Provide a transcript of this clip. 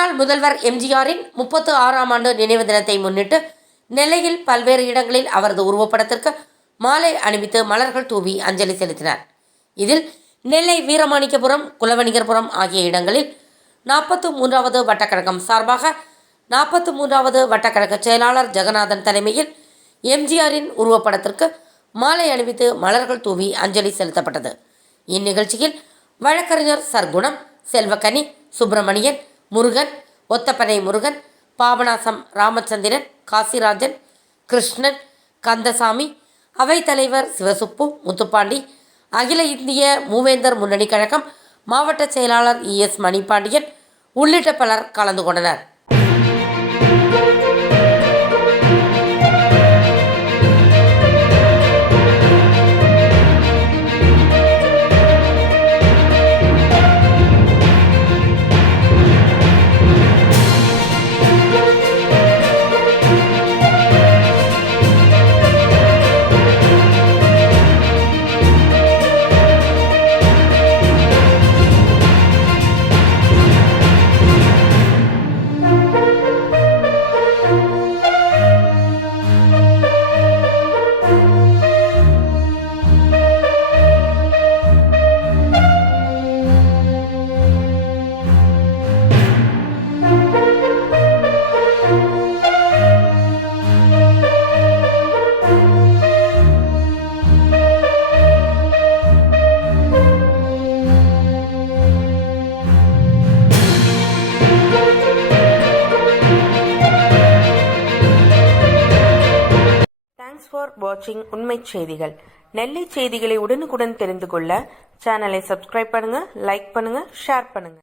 முன்னாள் முதல்வர் எம்ஜிஆரின் 36ஆம் ஆண்டு நினைவு தினத்தை முன்னிட்டு நெல்லையில் பல்வேறு இடங்களில் அவரது உருவப்படத்திற்கு மாலை அணிவித்து மலர்கள் தூவி அஞ்சலி செலுத்தினார். இதில் நெல்லை வீரமாணிக்கபுரம், குலவணிகர்புரம் ஆகிய இடங்களில் 43வது வட்டக்கழகம் சார்பாக 43வது வட்டக்கழக செயலாளர் ஜெகநாதன் தலைமையில் எம்ஜிஆரின் உருவப்படத்திற்கு மாலை அணிவித்து மலர்கள் தூவி அஞ்சலி செலுத்தப்பட்டது. இந்நிகழ்ச்சியில் வழக்கறிஞர் சர்க்குணம், செல்வக்கனி, சுப்பிரமணியன், முருகன், ஒத்தப்பனை முருகன், பாபநாசம் ராமச்சந்திரன், காசிராஜன், கிருஷ்ணன், கந்தசாமி, அவைத்தலைவர் சிவசுப்பு, முத்துப்பாண்டி, அகில இந்திய மூவேந்தர் முன்னணி கழகம் மாவட்ட செயலாளர் ES மணிபாண்டியன் உள்ளிட்ட பலர் கலந்து கொண்டனர். Thanks for watching உண்மை செய்திகள். நெல்லை செய்திகளை உடனுக்குடன் தெரிந்து கொள்ள சேனலை சப்ஸ்கிரைப் பண்ணுங்க, லைக் பண்ணுங்க, ஷேர் பண்ணுங்க.